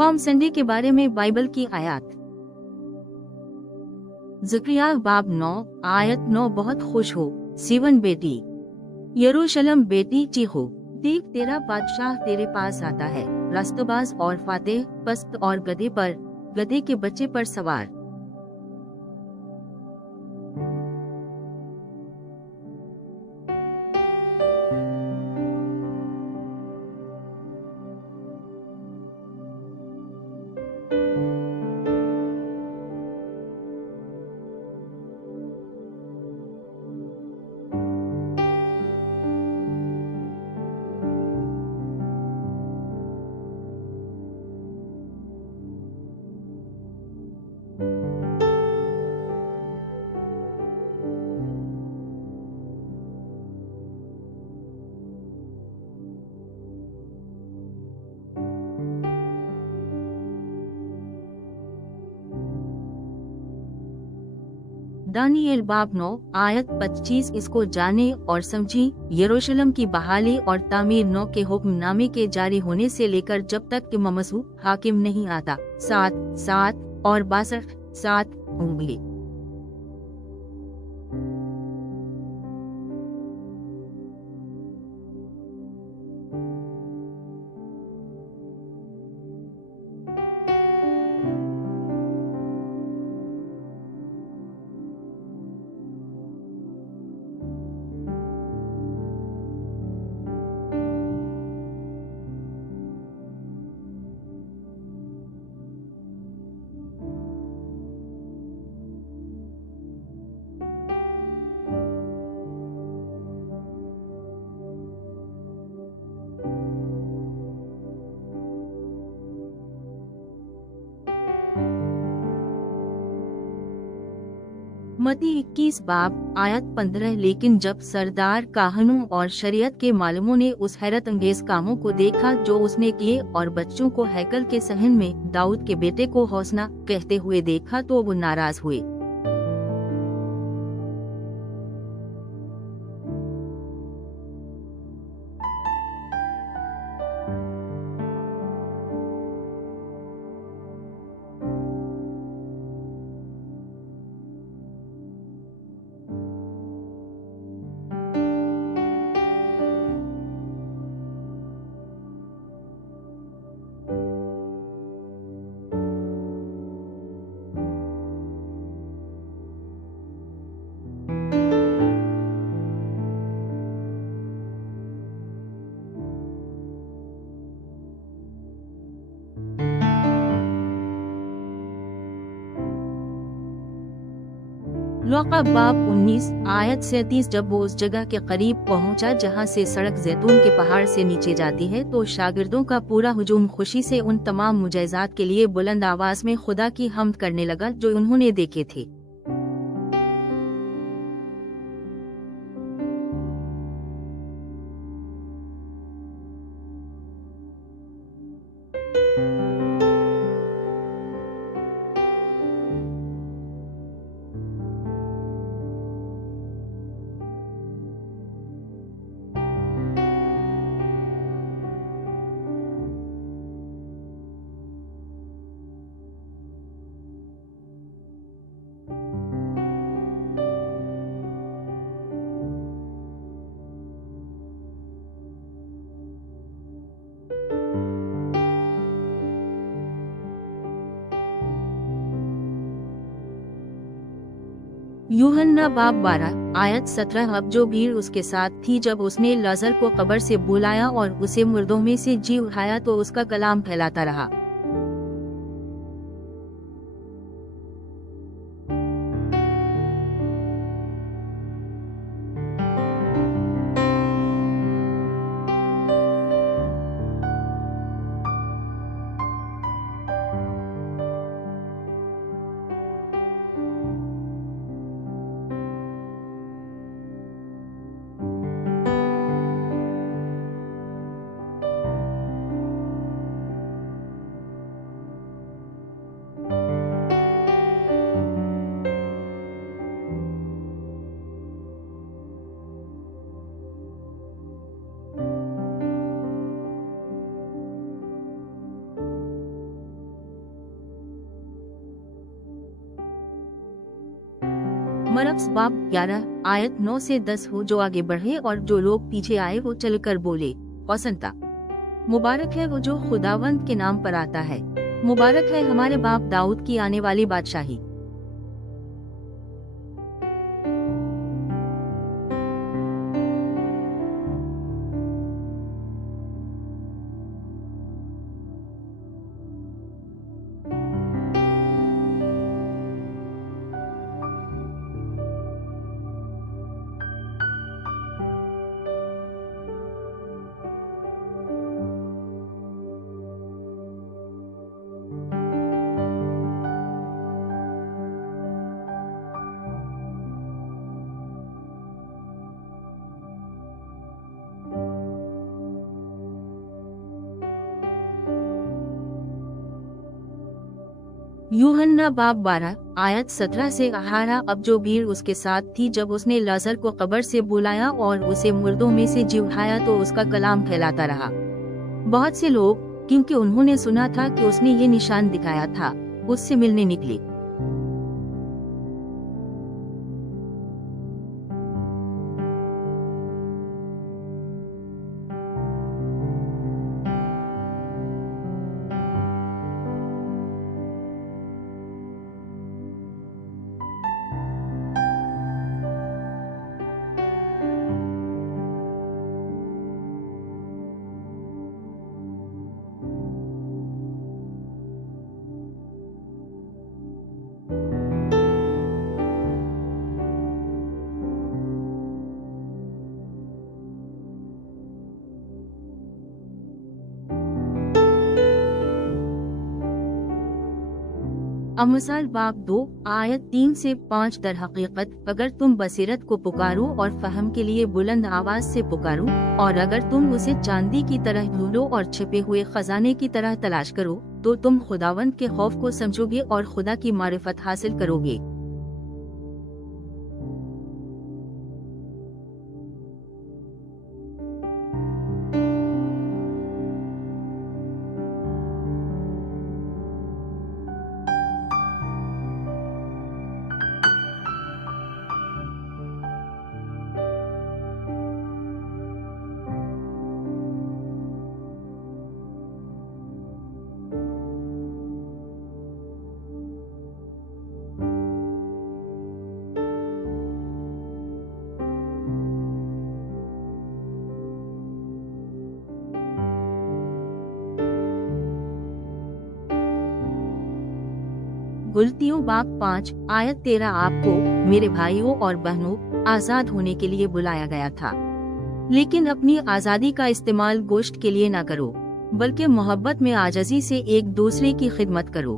Palm Sunday के बारे में बाइबल की आयत। ज़करिया बाब 9 आयत 9। बहुत खुश हो सीवन बेटी, यरूशलेम बेटी चीहो, देख तेरा बादशाह तेरे पास आता है, रास्तबाज और फातेह, पस्त और गधे पर, गधे के बच्चे पर सवार। दानिएल बाब 9 आयत 25। इसको जाने और समझी, यरूशलेम की बहाली और तामीर 9 के हुक्मनामे के जारी होने से लेकर जब तक कि ममसू हाकिम नहीं आता, 7 और 62 होंगे। मती 21 बाब आयत 15। लेकिन जब सरदार काहनों और शरीयत के मालूमों ने उस हैरत अंगेज कामों को देखा जो उसने किए और बच्चों को हैकल के सहन में दाऊद के बेटे को हौसना कहते हुए देखा तो वो नाराज हुए। लूका बाब 19 आयत 37। जब वो उस जगह के करीब पहुंचा जहां से सड़क जैतून के पहाड़ से नीचे जाती है तो शागिर्दों का पूरा हुजूम खुशी से उन तमाम मुजज़ात के लिए बुलंद आवाज में खुदा की हम्द करने लगा जो उन्होंने देखे थे। यूहन्ना बाब 12 आयत 17। अब जो भीड़ उसके साथ थी जब उसने लाजर को कब्र से बुलाया और उसे मुर्दों में से जी उठाया तो उसका कलाम फैलाता रहा। मरक्स बाब 11 आयत 9 से 10 हो जो आगे बढ़े और जो लोग पीछे आए वो चलकर बोले हौसनता। मुबारक है वो जो खुदावंद के नाम पर आता है, मुबारक है हमारे बाप दाऊद की आने वाली बादशाही। यूहन्ना बाब 12 आयत 17 से 18 अब जो भीड़ उसके साथ थी जब उसने लाजर को कब्र से बुलाया और उसे मुर्दों में से जी उठाया तो उसका कलाम फैलाता रहा। बहुत से लोग, क्योंकि उन्होंने सुना था कि उसने ये निशान दिखाया था, उससे मिलने निकले। अमसाल बाब 2 आयत 3 से 5 दर हकीकत अगर तुम बसीरत को पुकारो और फहम के लिए बुलंद आवाज से पुकारो, और अगर तुम उसे चांदी की तरह ढूंढो और छिपे हुए खजाने की तरह तलाश करो, तो तुम खुदावंद के खौफ को समझोगे और खुदा की मारिफत हासिल करोगे। गुलतियों बाब 5 आयत 13 आपको मेरे भाइयों और बहनों आजाद होने के लिए बुलाया गया था, लेकिन अपनी आजादी का इस्तेमाल गोश्त के लिए न करो, बल्कि मोहब्बत में आजजी से एक दूसरे की खिदमत करो।